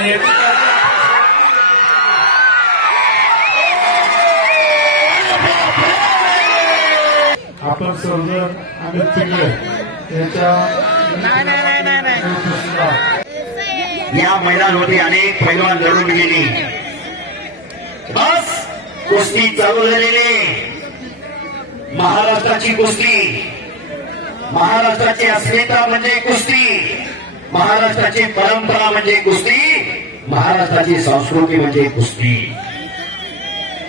आणि आपण सर्वजण अमित पिंगळे यांच्या या मैदानावरती अनेक पैलवान लढून गेले. बस कुस्ती चालू झालेली. महाराष्ट्राची कुस्ती, महाराष्ट्राची अस्मिता म्हणजे कुस्ती, महाराष्ट्राची परंपरा म्हणजे कुस्ती, महाराष्ट्राची संस्कृती म्हणजे कुस्ती.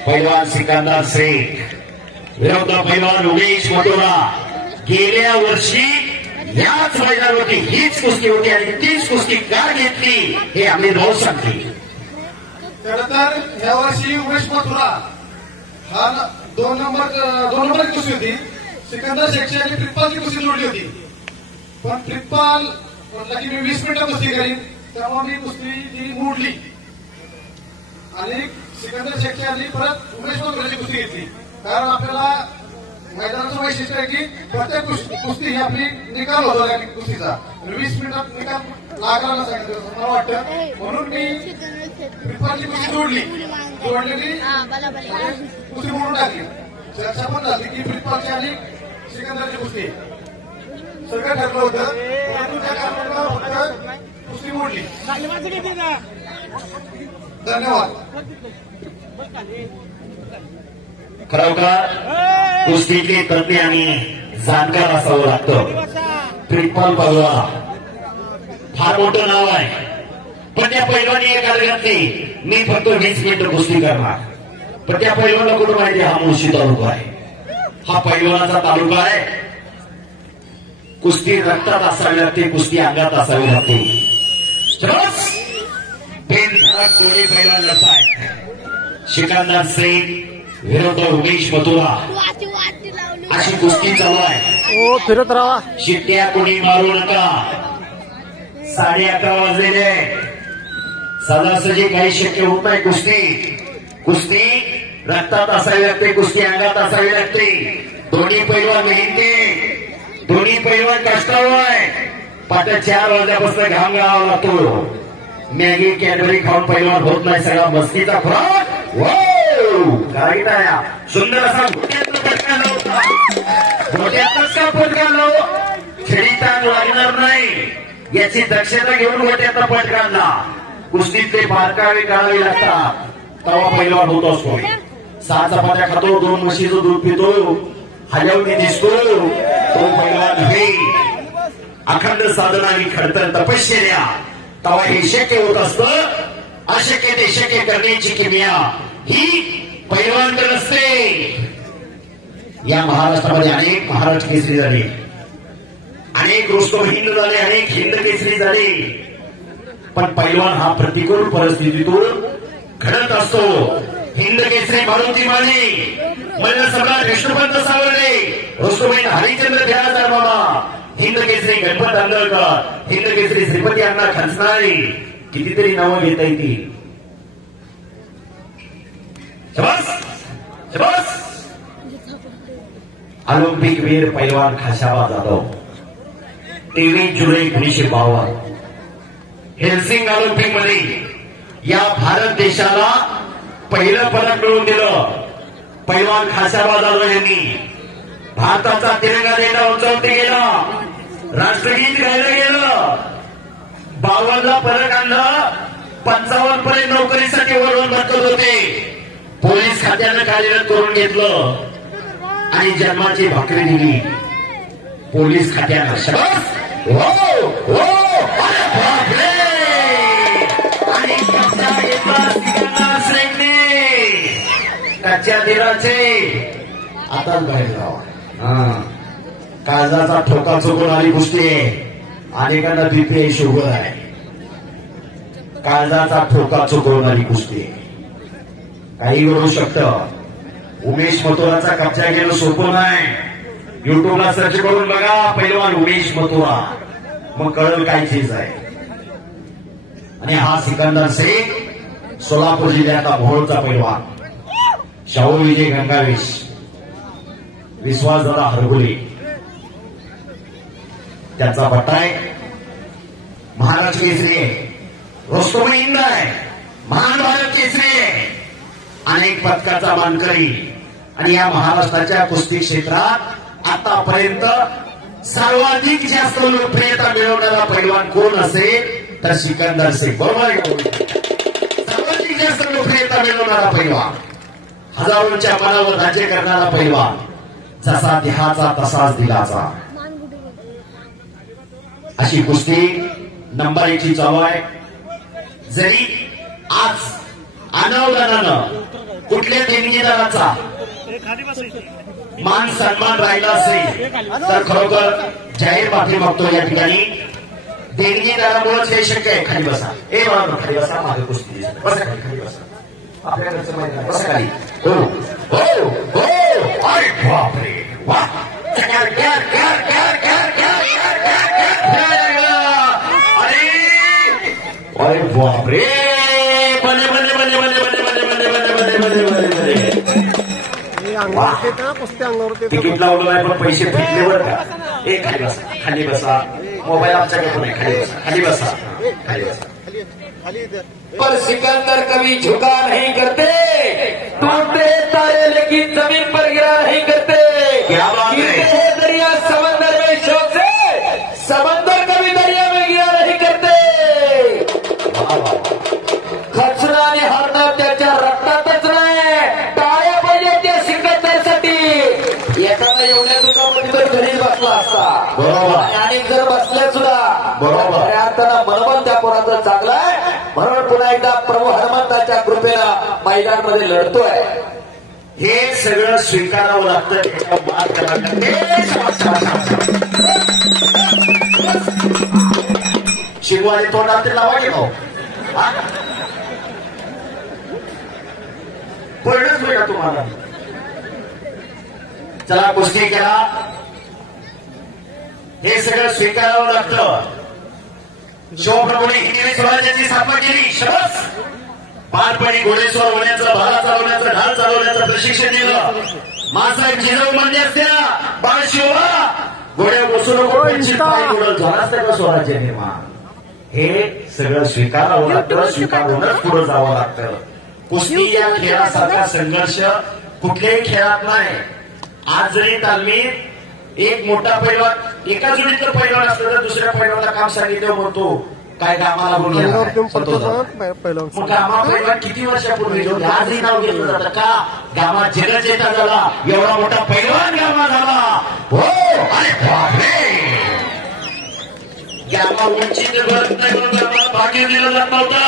पैलवान सिकंदर शेख विरुद्ध पैलवान उमेश मटोरा. गेल्या वर्षी याच मैदानावरती हीच कुस्ती होती आणि तीच कुस्ती का घेतली हे आम्ही रोज सांगते. खरं तर यावर्षी उमेश मथुरा हा 2 नंबर कुस्ती होती. सिकंदर शेखची आणि प्रितपालची कुस्ती जोडली होती. पण प्रितपाल म्हटलं की मी 20 मिनिटं कुस्ती करीन, तेव्हा मी कुस्ती ती मोडली आणि सिकंदर शेखची आणि परत उमेश मथुराची कुस्ती घेतली. कारण आपल्याला मैदानाचं वैशिष्ट्य आहे की प्रत्येक कुस्ती ही आपली निकाल होतो कुस्तीचा. 20 मिनिटात निकाल लागला सांगितलं मला वाटतं, म्हणून मी प्रितपालची कुस्ती जोडलेली कुस्ती मोडून टाकली. चर्चा पण झाली की प्रितपालची आणि सिकंदरची कुस्ती सगळं ठरलं होतं, परंतु त्या कारणाला फक्त कुस्ती मोडली. धन्यवाद. खरोखर कुस्तीचे तज्ञ आणि जाणकार असावं लागतं. प्रितपाल पैलवान फार मोठं नाव आहे, पण त्या पैलवानी एक घातली मी फक्त 20 मिनिटं कुस्ती करणार. पण त्या पैलवानला कुठं माहिती हा मुळशी तालुका आहे, हा पैलवानाचा तालुका आहे. कुस्ती रक्तात असावी लागते, कुस्ती अंगात असावी लागते. दोन्ही पैलवान लढतायत. सिकंदर शेख विरुद्ध उमेश मथुरा अशी कुस्ती चालू आहे. फिरत राहा. शिट्ट्या कोणी मारू नका. 11:30 वाजलेले. सहजासहजी काही शक्य होत नाही. कुस्ती रक्तात असावी लागते, कुस्ती अंगात असावी लागते. दोन्ही पैलवान मेहनती, दोन्ही पैलवान कष्टाळू आहे. पाट्या 4 वाजल्यापासून घाम गाळावा लागतो. मॅगी कॅडबरी खाऊन पैलवान होत नाही, सगळा मस्तीचा खुराक. सुंदर असा घोट्यातलं पटकान घोट्यातच का पटकान छडी ताण लागणार नाही याची दक्षता घेऊन घोट्यातला पटकांना कुस्तीतले बारकावे काढावे लागतात. तवा पैलवान होत असतो. 6 चपात्या खातो, 2 म्हशीचं दूध पितो, हलवणी दिसतो, तो पैलवान हे. अखंड साधना आणि खडतर तपश्चर्या तवा हे शक्य होत असतं. अशक्य ते शक्य करण्याची किमया ही पैलवानकडे असते. या महाराष्ट्रामध्ये अनेक महाराष्ट्र केसरी झाले, अनेक रुस्तम हिंद झाले, अनेक हिंद केसरी झाले. पण पैलवान हा प्रतिकूल परिस्थितीतून घडत असतो. हिंद केसरी मारुती माळी, मल्ल सम्राट विष्णुपंत सावर्डे, रुस्तुबेन हरिचंद्र ध्यानचार बाबा, हिंद केसरी गणपत आंदळकर, हिंद केसरी श्रीपती अण्णा खंचनाळे, कितीतरी नावं घेता येतील. शाबास शाबास. ऑलिम्पिक वीर पैलवान खाशाबा जाधव 23 जुलै 1952 हेल्सिंग ऑलिम्पिक मध्ये या भारत देशाला पहिलं पदक मिळवून दिलं. पैलवान खाशाबा जाधव यांनी भारताचा तिरंगा झेंडा उंचावती गेला, राष्ट्रगीत गायलं गेलं, 52ला पदक आणलं, 55 पर्यंत नोकरीसाठी वळवून भटकत होते. पोलीस खात्यानं कार्यरत करून घेतलं आणि जन्माची भाकरी दिली पोलीस खात्यानं. शाबास. हो हो. अरे बापरे. आणि कच्चा घेतला सिकंदर शेखने, कच्च्या दिराचे आताच बाहेर जावा. काळजाचा ठोका चुकून आली कुस्ती आहे. अनेकांना बीपी शुगर आहे. काळजाचा ठोका चुकवून आली कुस्ती आहे. काही घडू शकतं. उमेश मथुराचा कब्जा घेणं सोपं नाही. युट्यूबला सर्च करून बघा पैलवान उमेश मथुरा, मग कळेल काय चीज आहे. आणि हा सिकंदर शेख सोलापूर जिल्ह्याचा भोळचा पैलवान, शाहू विजय गंगावेश, विश्वासदादा हरगुले त्याचा पट्टा आहे. महाराष्ट्र केसरी आहे. रोस्तम हिंद आहे, महान भारत केसरी आहे, अनेक पदकाचा मानकरी आणि या महाराष्ट्राच्या कुस्ती क्षेत्रात आतापर्यंत सर्वाधिक जास्त लोकप्रियता मिळवणारा पैलवान कोण असेल तर सिकंदर शेख. बरोबर आहे. सर्वाधिक जास्त लोकप्रियता मिळवणारा पैलवान, हजारोंच्या मनावर राज्य करणारा पैलवान, जसा देहाचा तसाच दिलाचा, अशी कुस्ती नंबर 1 चालू आहे. जरी आज अनावधानानं कुठल्या देणगीदाराचा मान सन्मान राहिला असेल तर खरोखर जाहीर माफी मागतो या ठिकाणी. देणगीदारामुळेच हे शक्य आहे. खाली बसा. बाबा खाली बसा. मागे कुस्ती बसा. खाली बसा. आपल्या घरचं मैदान बसा खाली. हो हो हो. अरे बापरे वा. अरे बापरे. बने बने बने बने बने बने बने बने बने बने बने बने. तिकीट लावलं नाही पण पैसे फिटले बरं का. खाली बसा. खाली बसा. मोबाईल आमच्याकडे पण आहे. खाली बसा. खाली बसा. खाली बसा. पर सिकंदर कभी झुका नहीं करते, टूटते तारे लेकिन जमीन पर गिरा नहीं करते. क्या बात है. दरिया समंदर में शौक से, समंदर कभी दरिया में गिरा नहीं करते. खचरा आणि हरणं त्याच्या रक्तातच नाही. टाळ्या पाहिजे त्या सिकंदरसाठी. एखादा एवढ्या दुखापती तर घरीच बसला असता. बरोबर. आणि जर बसले सुद्धा बरोबर. अर्थानं मनोबल त्या पोराचं चांगलं आहे. म्हणून पुन्हा एकदा प्रभू हनुमंताच्या कृपेला मैदानामध्ये लढतोय. हे सगळं स्वीकारावं लागतं. त्याच्यावर मात करावं लागते. शिववारी तोंडात ते लावा गेलो. पूर्णच वेळा तुम्हाला. चला कुस्ती केला. हे सगळं स्वीकारावं लागतं. शिवप्रभूने हिंदवी स्वराज्याची स्थापना केली. शबस. बालपणी घोडेस्वार होण्याचं, भाला चालवण्याचं, ढाल चालवण्याचं प्रशिक्षण दिलं. मासाहेब जिजाऊ म्हणले असत्या बाळ शिवबा घोड्या बसू नको, पेन्सिल पाय उडल, झालाच त्याला स्वराज्य निर्माण. हे सगळं स्वीकारावं लागतं. स्वीकारूनच पुढे जावं लागतं. कुस्ती या खेळासारखा संघर्ष कुठल्याही खेळात नाही. आज जरी तालमीत एक मोठा पैलवान एका जोडीतलं पैलवान असलं तर दुसऱ्या पैलवानाला काम सांगितलं म्हणतो काय कामाला बोलून मग गामा पैलवान किती वर्षापूर्वी आजही नाव घेतलं जातं का. गामा जगजेता झाला. एवढा मोठा पैलवान गामा झाला. हो. अरे बापरे. गामा उंचीने भरत नाही म्हणून गामाला भाग्य दिलं जात नव्हता.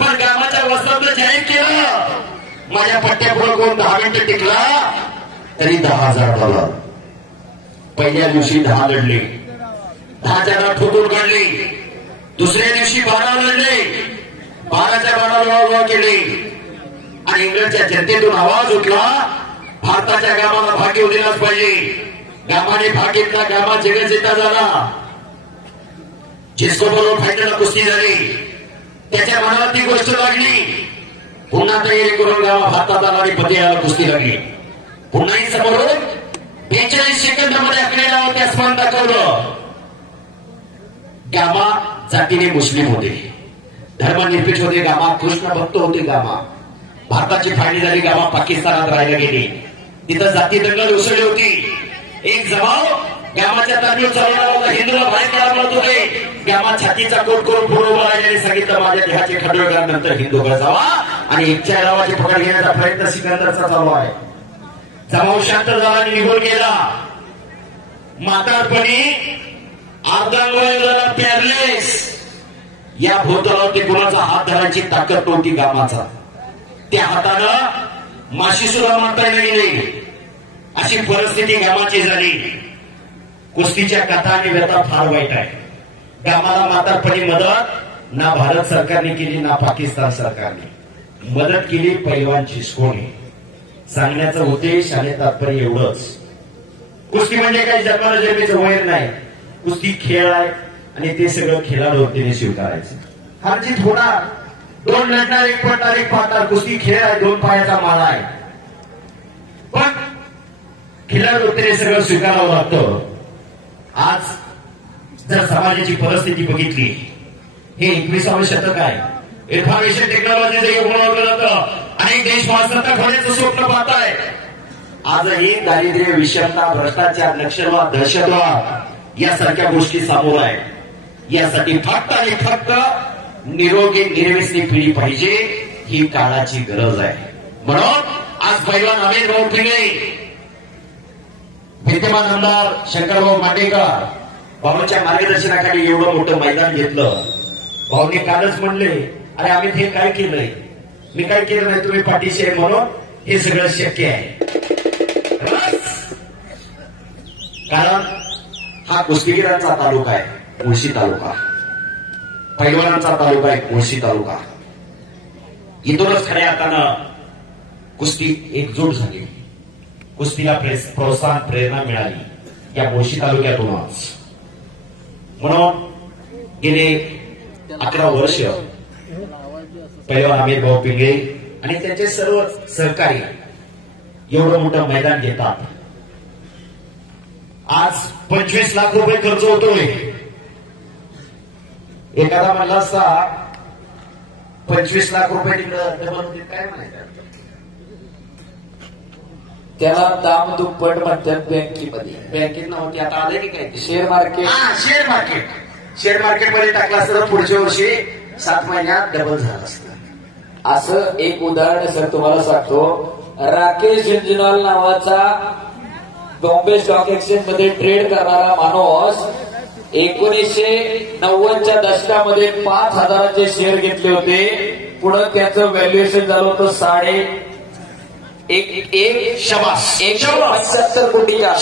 पण गामाच्या वस्त्रातलं जाहीर केलं. माझ्या पट्ट्यापुढे कोण 10 मिनिटं टिकला तरी $10,000. पहिल्या दिवशी 10 लढले. 10 जण ठोकून काढले. दुसऱ्या दिवशी 12 लढले. 12च्या 12 केले. आणि इंग्लंडच्या जनतेतून आवाज उठला भारताच्या गावाला भाग येऊ दिलाच पाहिजे. गावाने भाग घेतला. गावा जगजेता झाला. जिस्को बरोबर फायटरला कुस्ती झाली. त्याच्या मनाला ती गोष्ट लागली. पुन्हा तयारी करून गावा भारतात आला आणि पतियाला कुस्ती लागली. पुन्हाही समोरून 42 सेकंदामध्ये आकडे नाव त्या स्पर्धा दाखवलं. गामा जातीने मुस्लिम होते. धर्मनिरपेक्ष होते. गामा कृष्ण भक्त होते. गामा भारताची फाळणी झाली. गामा पाकिस्तानात राहायला गेली. तिथं जाती दंगल उसळली होती. एक जमाव गामाच्या तांदूळ चालवणारा हिंदूला बाहेर काढा म्हणत होते. गामा छातीचा कोट करून पुढे उभा राहिल्याने सांगितलं माझ्या देहाचे खंडोळ नंतर हिंदूकडे जावा आणि इच्छा नावाची पकड घेण्याचा प्रयत्न सिकंदरचा चालू आहे. जमाव शांत झाला आणि निघून गेला. म्हातारपणी अर्धांगोळ्याला पॅरलेस. या भोवतालावरती कुणाचा हात धरायची ताकद नव्हती गामाचा. त्या हातानं माशी सुद्धा मारता गेली. अशी परिस्थिती गामाची झाली. कुस्तीच्या कथा आणि व्यथा फार वाईट आहे. गामाला म्हातारपणी मदत ना भारत सरकारने केली ना पाकिस्तान सरकारने. मदत केली पैलवान जिस्कोने. सांगण्याचा उद्देश आणि तात्पर्य एवढंच. कुस्ती म्हणजे काही जन्माला जन्मीचं वैर नाही. कुस्ती खेळ आहे आणि ते सगळं खेळाडूतीने स्वीकारायचं. हारजीत होणार. 2 लढणार, 1 पडणार, 1 पाहणार. कुस्ती खेळ आहे. 2 पायाचा माळा आहे. पण खेळाडूतीने सगळं स्वीकारावं लागतं. आज जर समाजाची परिस्थिती बघितली हे 21वे शतक आहे. इन्फॉर्मेशन टेक्नॉलॉजीचं युग बनवलं जातं. अनेक देश महासत्ता होण्याचं स्वप्न पाहताय. आजही दारिद्र्य, विषमता, भ्रष्टाचार, नक्षलवाद, दहशतवाद यासारख्या गोष्टी समोर आहेत. यासाठी फक्त आणि फक्त निरोगी निर्व्यसनी पिढी पाहिजे, ही काळाची गरज आहे. म्हणून आज पैलवान अमित भाऊ पिंगळे, विद्यमान आमदार शंकरभाऊ मांडेकर भाऊच्या मार्गदर्शनाखाली एवढं मोठं मैदान घेतलं. भाऊने कालच म्हणले, अरे अमित हे काय केलंय? मी काय केलं नाही, तुम्ही पाठीशी आहे म्हणून हे सगळं शक्य आहे. कारण हा कुस्तीगिरांचा तालुका आहे, मुळशी तालुका. पैलवानांचा तालुका आहे, मुळशी तालुका. इथूनच खऱ्या अर्थानं कुस्ती एकजूट झाली. कुस्तीला प्रोत्साहन, प्रेरणा मिळाली या मुळशी तालुक्यातूनच. म्हणून गेले 11 वर्ष पैलवान अमित भाऊ पिंगळे आणि त्यांचे सर्व सहकारी एवढं मोठं मैदान घेतात. आज 25 लाख रुपये खर्च होतोय. एखादा म्हणला असता 25 लाख रुपये काय म्हणायचं, त्याला दाम दुप्पट म्हणतात बँकेमध्ये. बँकेत नव्हती, आता आले की काय? Share market. Share market. Share मार्केटमध्ये टाकला असतं पुढच्या वर्षी 7 महिन्यात डबल झालं असतं. असं एक उदाहरण सर तुम्हाला सांगतो. राकेश झुंझुनवाला नावाचा बॉम्बे स्टॉक एक्सचेंज मध्ये ट्रेड करणारा माणूस 1990च्या दशकामध्ये 5,000चे शेअर घेतले होते. पुढे त्याचं व्हॅल्युएशन झालं होतं 175 कोटी का.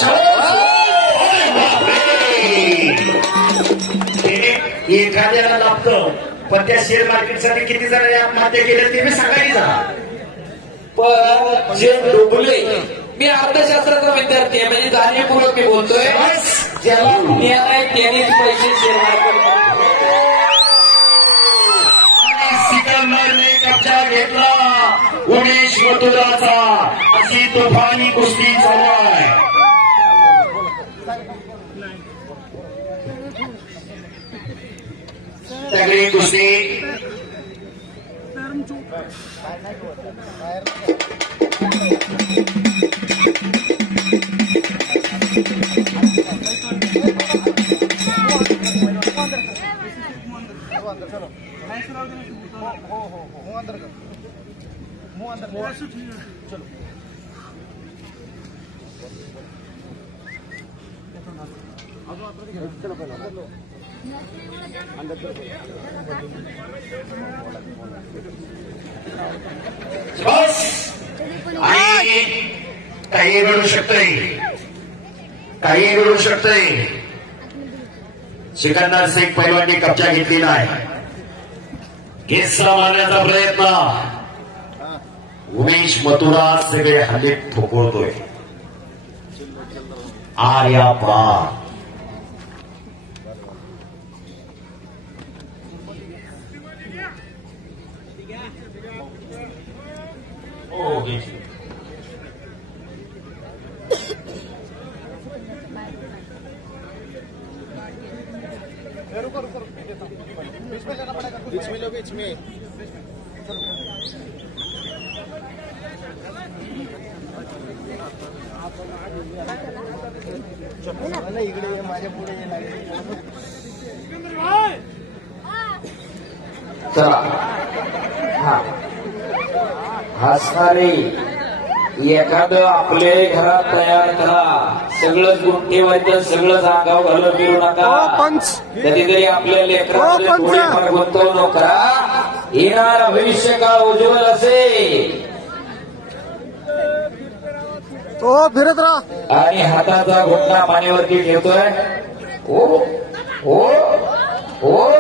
एखाद्याला लाभतं, पण त्या शेअर मार्केटसाठी किती जणांनी आत्महत्या केल्या ते मी सांगायची जा. पण जे डुबले, मी अर्थशास्त्राचा विद्यार्थी आहे, म्हणजे जाणीवपूर्वक मी बोलतोय, ज्याला ज्ञान आहे त्यानेच पैसे शेअर मार्केट. सिकंदरने कब्जा घेतला उमेश मथुराचा, अशी तुफानी कुस्ती चालू आहे. तगडी कुस्ती. बस आणि काही घडू शकतंय, काही घडू शकतंय. सिकंदर शेख पैलवानने कब्जा घेतलेला आहे. घेसला मारण्याचा प्रयत्न उमेश मथुरा सगळे हल्ले ठोकवतोय. आर्या पार बीच में इकडे माझ्या पुढे चला हसणारे एखादं आपले घरात तयार करा. सगळंच गुण ठेवायचं, सगळंच अंगावर घालून फिरू नका. कधीतरी आपल्या लेकरांमध्ये थोडीफार गुंतवणूक करा. येणारा भविष्य काळ उज्ज्वल असेल. फिरत राहा आणि हाताचा घोटणा पाण्यावरती ठेवतोय. ओ ओ ओ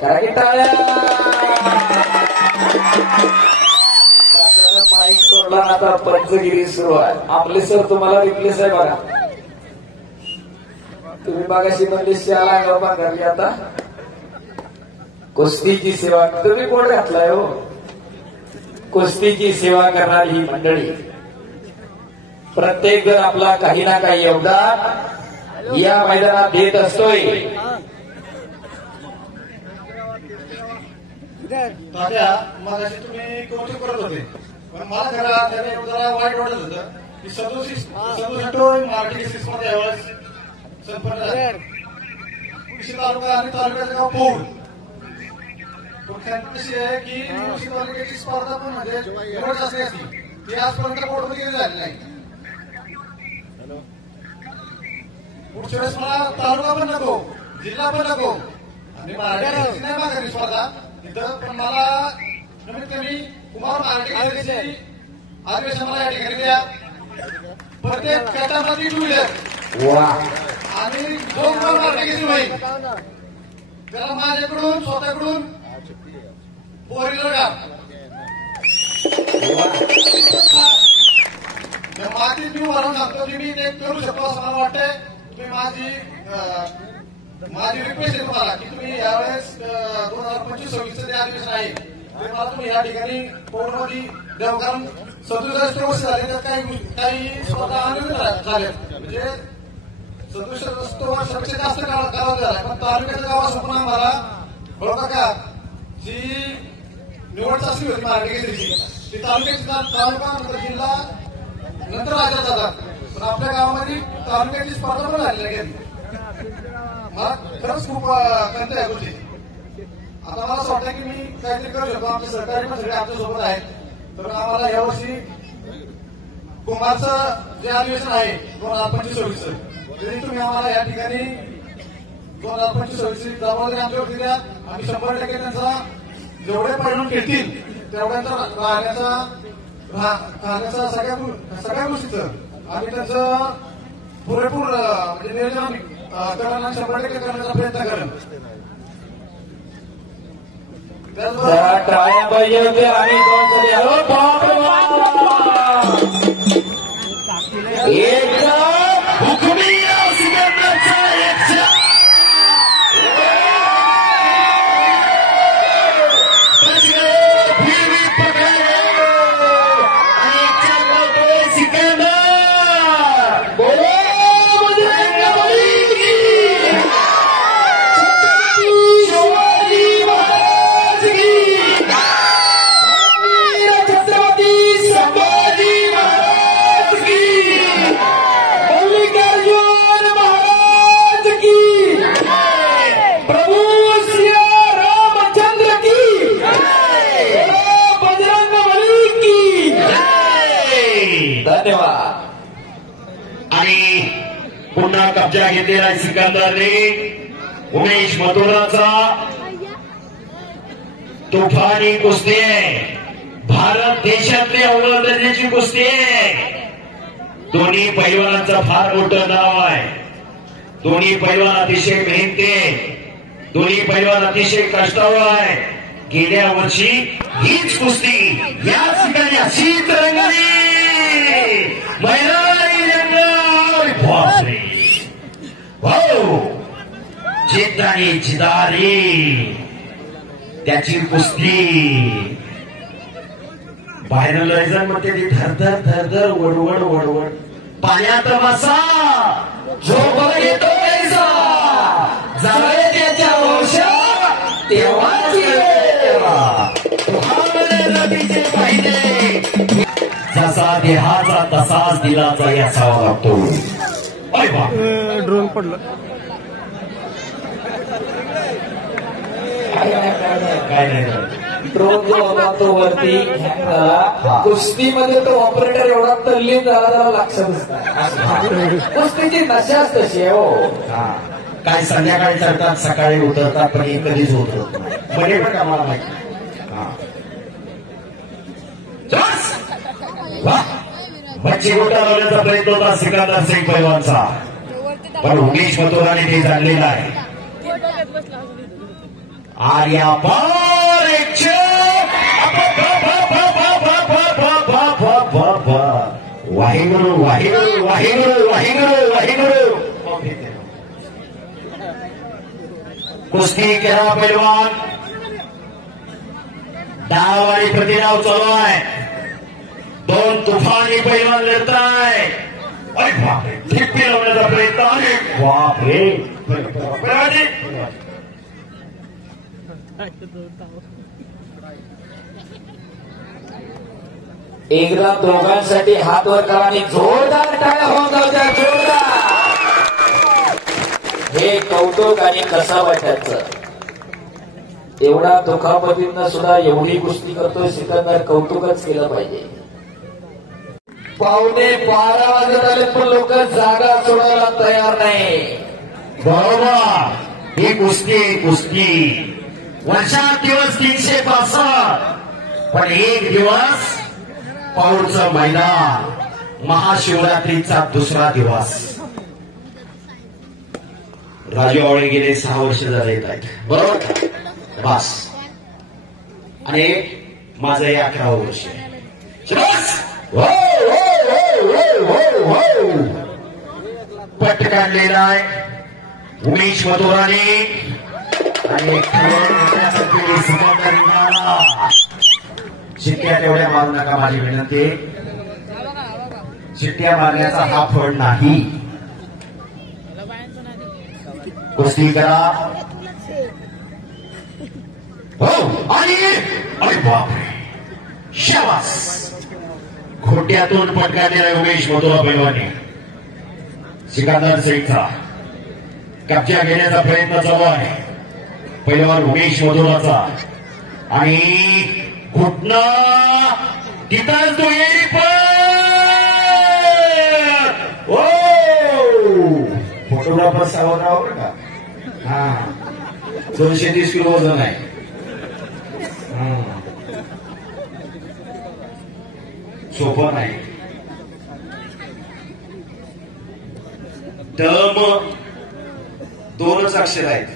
काही टाळ्या. माईक सोडला, आता पंचगिरी सुरू आहे. आपले सर तुम्हाला रिप्लेस आहे बघा. तुम्ही मागाशी म्हणजे शाळा गप्पा करली, आता कुस्तीची सेवा. तुम्ही कोण घातलाय हो? कुस्तीची सेवा करणारी ही मंडळी. प्रत्येक जण आपला काही ना काही योगदान या मैदानात देत असतोय. तात्या मग अशी तुम्ही कौतुक करत होते, पण मला खरं त्याने जरा वाईट वाटत होतं की 67 मराठी केसेस मध्ये यावेळेस संपन्न झाले. मुळशी तालुका आणि तालुक्याचं गाव पौड. पण त्यांची कशी आहे की मुळशी तालुक्याची स्पर्धा पण म्हणजे एवढं जास्त असती ती आजपर्यंत बोर्डमध्ये झाली नाही. पुढच्या वेळेस मला तालुका पण नको, जिल्हा पण नको आणि मराठी नाही मागणी स्पर्धा तिथं, पण मला कमीत कमी कुमार मराठी केसरीची अधिवेशनाला या ठिकाणी द्या. प्रत्येक गटामध्ये 2 व्हीलर आणि 2 कुमार मराठी केसरी होईल. त्याला माझ्याकडून स्वतःकडून 4 व्हीलर का मातीत मी भरून सांगतो की मी ते करू शकतो असं मला वाटतंय. तुम्ही माझी रिक्वेस्ट आहे तुम्हाला की तुम्ही यावेळेस 2025-26 जे अधिवेशन आहे ते मला तुम्ही या ठिकाणी पौडमध्ये द्यावं. कारण 67 वर्ष झाले तर काही स्पर्धा झाल्या म्हणजे 67 वर्षापेक्षा जास्त कालावधी झाला. पण तालुक्याच्या गावासमोर आम्हाला बरोबर का जी निवड चाचणी होती मराठी केसरीची ती तालुक्याची तालुका नंतर जिल्हा नंतर राज्यात जातात. पण आपल्या गावामध्ये तालुक्याची स्पर्धा पण झाली नाही. मला खरंच खूप कंत आहे गोष्टी. आता मला असं वाटतं की मी काहीतरी करू शकतो. आमचे सहकारी पण सगळे आमच्या सोबत आहेत. तर आम्हाला यावर्षी कुमारचं जे अधिवेशन आहे 2025-26 तरी तुम्ही आम्हाला या ठिकाणी 2025-26 जबाबदारी आमच्यावरती द्या. आम्ही 100% त्यांचा जेवढे परिणाम घेतील तेवढ्यांचा राहण्याचा सगळ्या गोष्टीचं आम्ही त्यांचं पुरेपूर म्हणजे नियोजन करण्याला 100% करण्याचा प्रयत्न करेन. टाळ्या पाहिजे होते आणि 2 झाले. आणि पुन्हा कब्जा घेतलेला सिकंदरने उमेश मथुराचा तुफानी कुस्ती आहे. भारत देशातली अव्वल दर्जाची कुस्ती आहे. दोन्ही पैलवानांचं फार मोठं नाव आहे. दोन्ही पैलवान अतिशय मेहनती आहे. दोन्ही पैलवान अतिशय कष्टाळू आहे. गेल्या वर्षी हीच कुस्ती याच ठिकाणी अशीच रंगली. हो जिद्द आणि जिदारी त्याची कुस्ती बाहेर जायचं म्हणते ती धरधर धरधर वडवड वडवड पाण्यात बसा झोप घेतो पैसा जावे त्याच्या वंशा तेव्हाच नदीचे पाहिजे. जसा देहाचा तसाच दिलाचा यासावा लागतो. ड्रोन पडलं. काय नाही ड्रोन जो होता तो वरती हँग झाला. कुस्तीमध्ये तो ऑपरेटर एवढा तल्लीन झाला त्याला लक्षातच नाही. कुस्तीची नशाच तशी आहे. हो काय संध्याकाळी चढतात सकाळी उतरतात पण हे कधीच उतरत नाही. म्हणजे पण आम्हाला माहिती. मच्छी गोटा लावण्याचा प्रयत्न होता सिकंदर सिंग पैलवानचा, पण उमेश मथुराने ते जाणलेलं आहे. आर्या पार वाहिगुरु वाहिगुरु वाहिगुरु वाहिगुरु वाहिगुरु. कुस्ती केला पैलवान. डाव आणि प्रतिडाव चालू आहे. 2 तुफानी पैलवान लढताय. अरे बापरे ठिप्पी लावण्याचा प्रयत्न. अरे बापरे एकदा दोघांसाठी हात वर करा आणि जोरदार टाळ्या होऊन जाऊ द्या. जोरदार हे कौतुक आणि कसा वाटायचं. एवढा दुखापतींना सुद्धा एवढी गोष्टी करतोय सिकंदर, कौतुकच केलं पाहिजे. 11:15 वाजत आले पण लोक जागा सोडायला तयार नाही. बरोबर, ही कुस्ती वर्षात दिवस 365, पण एक दिवस पौळचं मैदान, महाशिवरात्रीचा दुसरा दिवस. राजू आवळे गेले 6 वर्ष झाले येत आहेत, बरोबर बस. आणि माझं हे 11वं वर्ष आहे. पट काढलेला आहे उमेश मथुराने आणि शिट्ट्या तेवढ्या मारू नका, माझी विनंती. शिट्ट्या मारण्याचा हा फळ नाही. कुस्ती करा. हो आणि अरे बापरे, शाबास. खोट्यातून पट काढलेला उमेश मथुरा पैलवानी. सिकंदर शेखचा कब्जा घेण्याचा प्रयत्न चालू आहे. पैलवान उमेश मथुराचा आणि घुटणं तिथंच तो येरी फोटोग्राफर सावधराव बरं का. हा 230 किलो वजन आहे. सोपं नाही. दम 2च अक्षर आहेत,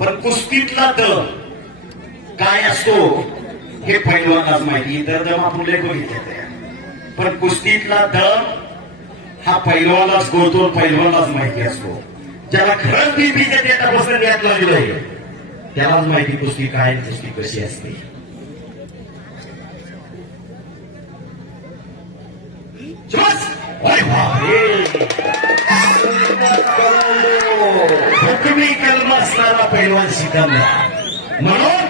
पण कुस्तीतला दम काय असतो हे पैलवानाच माहिती. इतर दम आपण लय बघितले, पण कुस्तीतला दम हा पैलवानाच गोळतो, पैलवानाच माहिती असतो. ज्याला खरंच बीपीच्या डेटापासून यात लागलंय त्यालाच माहिती कुस्ती काय, कुस्ती कशी असते. हुकमी कलम असणारा पैलवान सिकंदर म्हणून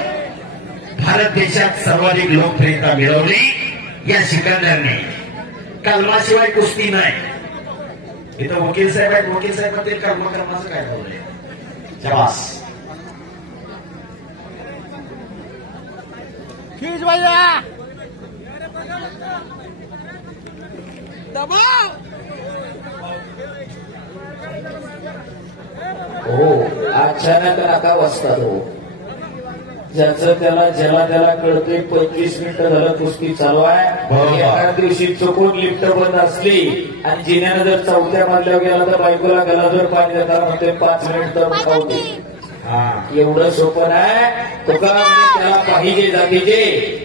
भारत देशात सर्वाधिक लोकप्रियता मिळवली या सिकंदरने. कलमाशिवाय कुस्ती नाही. इथं वकील साहेब आहेत, वकील साहेबांतील कर्मकर्माचं काय बोललंय. शाबास. हो अचानक नाका वाजता तो. ज्याचं ज्याला कळतंय 25 मिनिटं झालं कुस्ती चालू आहे. एका दिवशी चुकून लिफ्ट बंद असली आणि जिन्यानं जर 4थ्या मजल्यावर गेला तर बायकोला गलाजवर पाणी देताना म्हणते 5 मिनिट तर खाऊ दे. एवढं सोपं आहे. तुकाराम त्याला पाहिजे जातीचे,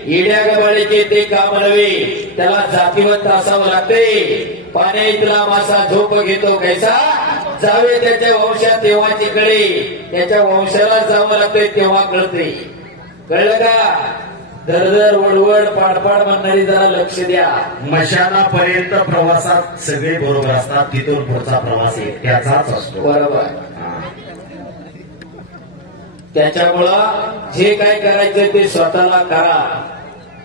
येड्या गबाळीचे ते काम नव्हे, त्याला जातीवंत असावं लागते. पाण्या इथला मासा झोप घेतो कैसा, जावे त्याच्या वंशात तेव्हा तिकडे, त्याच्या वंशाला जावं लागतंय तेव्हा कळते. कळलं का. दरदर वडवड पाडपाड म्हणणारी जरा लक्ष द्या. मशानापर्यंत प्रवासात सगळे बरोबर असतात, तिथून पुढचा प्रवास एकट्याचाच असतो. बरोबर. त्याच्यामुळं जे काय करायचं ते स्वतःला करा.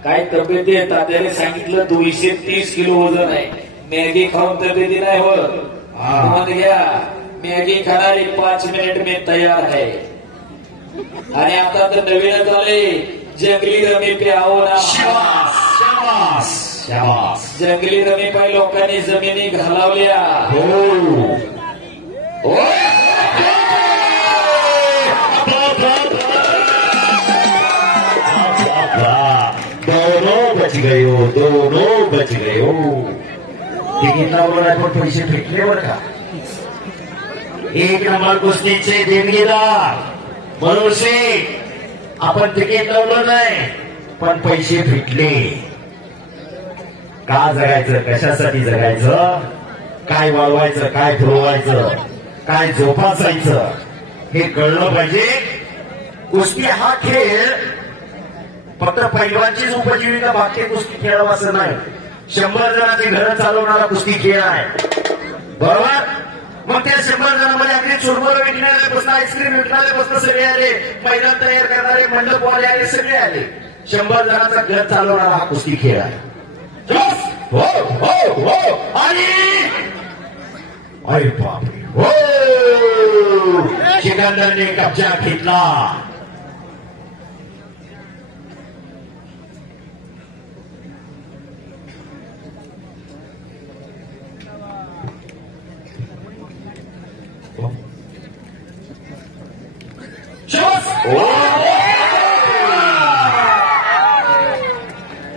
काय तब्येती आहे, तात्याने सांगितलं 230 किलो वजन आहे. मॅगी खाऊन तब्येती नाही होत. घ्या मॅगी खाणारी 5 मिनिट मी तयार आहे. आणि आता तर नवीनच आले जंगली रमी पे आओ ना. जंगली रमी पाय लोकांनी जमिनी घालावल्या. दोनों बच गयो. तिकीटला पण पैसे भेटले बरं का. 1 नंबर कुस्तीचे देणगीदार मनुष्य. आपण तिकीट लावलं नाही पण पैसे भेटले. का जगायचं, कशासाठी जगायचं, काय वाढवायचं, काय फुलवायचं, काय जोपासायचं हे कळलं पाहिजे. कुस्ती हा खेळ फक्त पैलवानचीच उपजीविका भागते कुस्ती खेळावं असं नाही. 100 जणांची घरं चालवणारा कुस्ती खेळ आहे. बरोबर. मग त्या 100 जणांमध्ये अगदी चुरमुरं विकणाऱ्यापासून आईस्क्रीम विकणाऱ्यापासून सगळे आले, मैदान तयार करणारे मंडपवाले आले, सगळे आले. 100 जणांचा घर चालवणारा हा कुस्ती खेळ आहे. हो हो हो. आणि अरे बापरे, हो सिकंदरने कब्जा घेतला.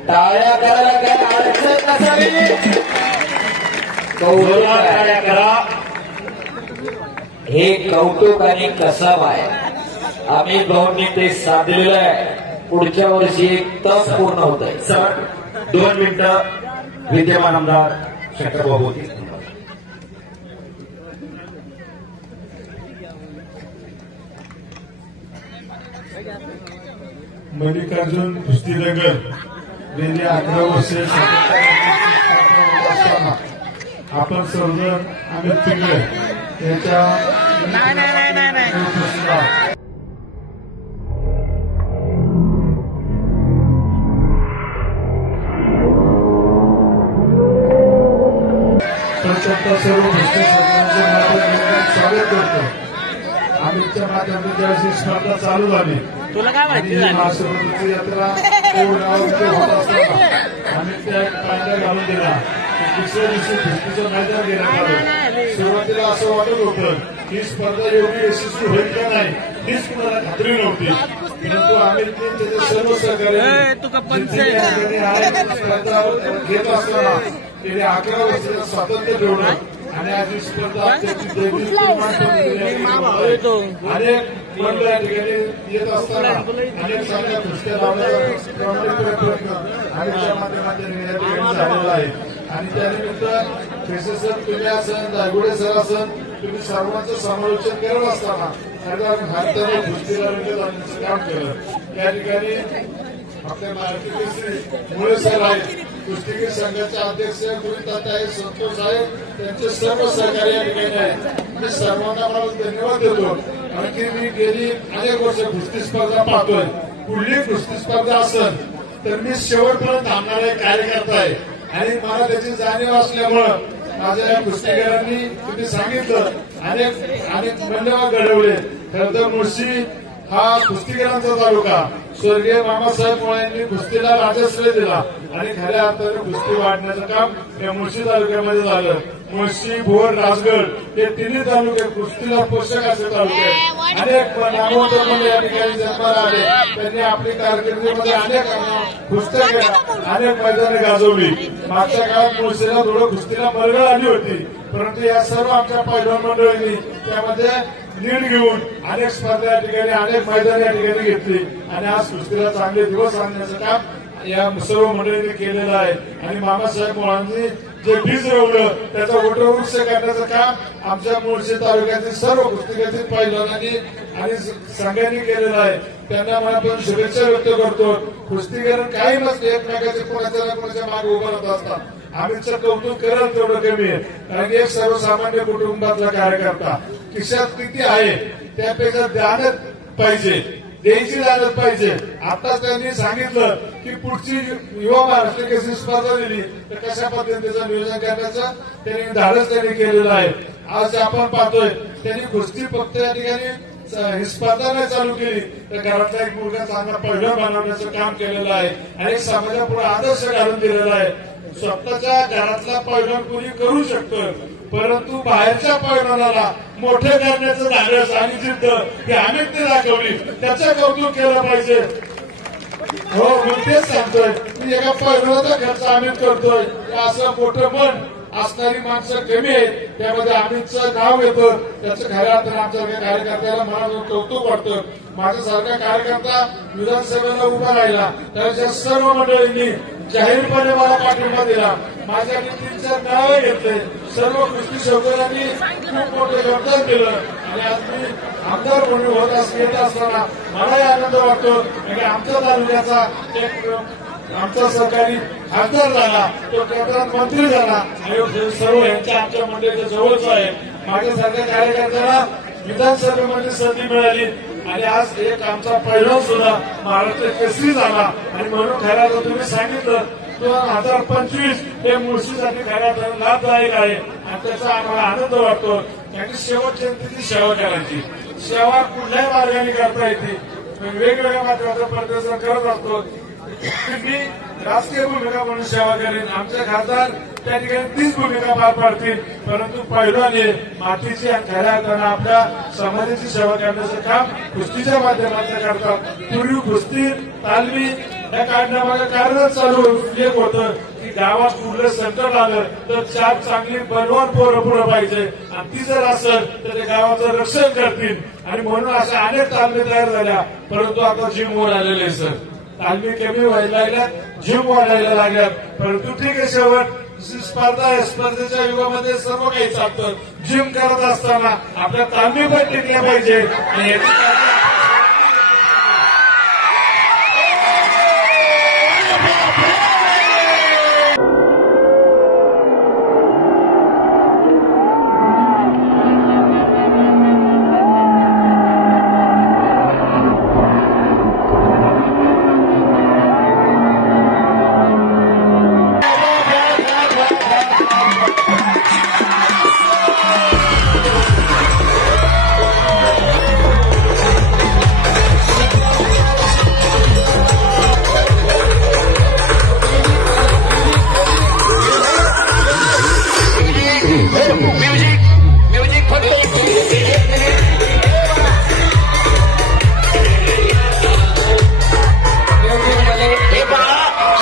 टाळ्या करायला काय अडचण नसावी. टाळ्या करा. हे कौतुक आणि कसब आहे. आम्ही भाऊंनी ते साधलेलं आहे. पुढच्या वर्षी एक तास पूर्ण होत आहे. सर 2 मिनिटं विद्यमान आमदार शंकरबाबू होते. मल्लिकार्जुन कुस्ती दंगल गेली 11 वर्षे असताना आपण सर्वजण अमित पिंगळे यांच्या सर्व गोष्टी स्वागत करतो. अमितच्या माध्यमातून ज्यावेळी स्पर्धा चालू झाली, तुला काय माहिती महाशिवरात्रीची यात्रा होत असताना आम्ही त्या कायदा घालून दिला. दुसऱ्या दिवशी कुस्तीचं मैदान घेण्यात आलं. सुरुवातीला असं वाटत होतं ही स्पर्धा एवढी यशस्वी होईल का नाही, हीच कुणाला खात्री नव्हती. परंतु आमिरने त्याचे सर्व सहकार्य स्पर्धा घेत असताना गेल्या 11 वर्षाचं स्वातंत्र्य ठेवलं आणि आज ही स्पर्धा अनेक मंडळ या ठिकाणी येत असताना अनेक चांगल्या कुस्त्या लावण्याचा आमिरच्या माध्यमातून या ठिकाणी झालेला आहे. आणि त्यानिमित्त केसे सर, तुम्ही असन, दायगुडे सर असन, तुम्ही सर्वांचं समालोचन करत असताना भारताने कुस्तीला रंगत आणण्याचं काम केलं. त्या ठिकाणी आपल्या महाराष्ट्र मुळे सर आहेत, कुस्तीगीर संघाचे अध्यक्ष गुरुताते आहेत, संतोष आहेत, त्यांचे सर्व सहकारी या ठिकाणी आहेत. मी सर्वांना मला धन्यवाद देतो. कारण की मी गेली अनेक वर्ष कुस्ती स्पर्धा पाहतोय. पुढली कुस्ती स्पर्धा असेल तर मी शेवटपर्यंत थांबणारा एक कार्यकर्ता आहे आणि मला त्याची जाणीव असल्यामुळं माझ्या या कुस्तीगीरांनी तुम्ही सांगितलं अनेक मान्यवर घडवले. खरं तर मुळशी हा कुस्तीगीरांचा तालुका, स्वर्गीय मामासाहेब मुळ्यांनी कुस्तीला राजश्रय दिला आणि खऱ्या अर्थाने कुस्ती वाढण्याचं काम या मुळशी तालुक्यामध्ये झालं. मुळशी, भोर, राजगड हे तिन्ही तालुके कुस्तीला पोषक असे तालुके आहेत. अनेक नामवंत मंडळी या ठिकाणी जन्माला आले. त्यांनी आपली कारकिर्दीमध्ये अनेक कुस्त्या केल्या, अनेक मैदाने गाजवली. मागच्या काळात मुळशीला थोडं कुस्तीला मरगळ आली होती, परंतु या सर्व आमच्या पैलवान मंडळींनी त्यामध्ये लीड घेऊन अनेक स्पर्धा या ठिकाणी, अनेक मैदान या ठिकाणी घेतली आणि आज कुस्तीला चांगले दिवस आणण्याचं काम या सर्व मंडळींनी केलेलं आहे. आणि मामासाहेब मुळांनी जे बीज रोवलं त्याचा वटवृक्ष करण्याचं काम आमच्या मुळशी तालुक्यातील सर्व कुस्तीगीर पैलवानांनी आणि संघांनी केलेलं आहे. त्यांना मनापासून शुभेच्छा व्यक्त करतो. कुस्तीगीर काही नसते, एकमेकाचे कोणाच्या ना कोणाच्या मागे उभं राहत असतात. आम्हीचं कौतुक कराल तेवढं कमी आहे. कारण की एक सर्वसामान्य कुटुंबातला कार्यकर्ता खिशात किती आहे त्यापेक्षा द्यायला पाहिजे, द्यायची जाणत पाहिजे. आताच त्यांनी सांगितलं की पुढची युवा महाराष्ट्र केसरी स्पर्धा दिली तर कशा पद्धतीचं नियोजन करण्याचं त्यांनी धाडस त्यांनी केलेलं आहे. आज आपण पाहतोय त्यांनी कुस्ती फक्त या ठिकाणी ही स्पर्धा नाही चालू केली तर घरातला एक मुलगा चांगला पैलवान बनवण्याचं काम केलेलं आहे आणि समाजापुढे आदर्श घालून दिलेला आहे. स्वतःच्या घरातला पैलवान कोणी करू शकतो, परंतु बाहेरच्या पैलवानाला मोठे करण्याचं धाडस आणि जिद्द ही आम्ही दाखवली, त्याचं कौतुक केलं पाहिजे. हो, मी तेच सांगतोय की एका पैलवानाचा खर्च आम्ही करतोय, असं मोठं मन असणारी माणसं कमी आहेत. त्यामध्ये अमितचं नाव येतं, त्याचं खऱ्या अर्थाने आमच्या कार्यकर्त्याला मला कौतुक वाटतं. माझ्यासारखा कार्यकर्ता विधानसभेला उभा राहिला त्याच्या सर्व मंडळींनी जाहीरपणे मला पाठिंबा दिला. माझ्या नीतींचं नाव घेतले. सर्व कुस्ती शौकरांनी खूप मोठं योगदान दिलं आणि आज मी आमदार म्हणून होत येत असताना मलाही आनंद वाटतो की आमच्या तालुक्याचा एक आमचा सहकारी खासदार झाला, तो केंद्रात मंत्री झाला आणि सर्व यांच्या आमच्या मंडळीच्या जवळच आहे. माझ्यासारख्या कार्यकर्त्याला विधानसभेमध्ये संधी मिळाली आणि आज एक आमचा पैलवान सुद्धा महाराष्ट्र केसरी झाला आणि म्हणून खऱ्या तुम्ही सांगितलं 2025 हे मुळशीसाठी खऱ्या लाभदायक आहे आणि त्याचा आम्हाला आनंद वाटतो. त्यांनी शेवटच्या जनतेची सेवा करायची. सेवा कुठल्याही मार्गाने करता येते. वेगवेगळ्या माध्यमाचा प्रदर्शन करत असतो. मी राजकीय भूमिका म्हणून सेवा करेन. आमचे खासदार त्या ठिकाणी तीच भूमिका पार पाडतील. परंतु पैलवाने मातीची आणि खऱ्या अर्थानं आपल्या समाजाची सेवा करण्याचं काम कुस्तीच्या माध्यमातून करतात. पूर्वी कुस्ती तालमी या काढण्यामागे कारणच चालू एक होतं की गावात कुठलं संकट आलं तर 4 चांगली पैलवान पोरं पुढं पाहिजे आणि ती जर असेल तर ते गावाचं रक्षण करतील आणि म्हणून अशा अनेक तालमी तयार झाल्या. परंतु आता जिम वर आलेले सर तालमी कमी व्हायला लागल्या, जिम वाढायला लागल्यात. परंतु ठीक आहे शेवट स्पर्धा आहे. स्पर्धेच्या युगामध्ये सर्व काही चालतं. जिम करत असताना आपल्या तालमी पण टिकल्या पाहिजे आणि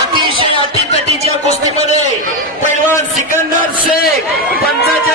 अतिशय अटीतटीच्या कुस्तीमध्ये पैलवान सिकंदर शेख 55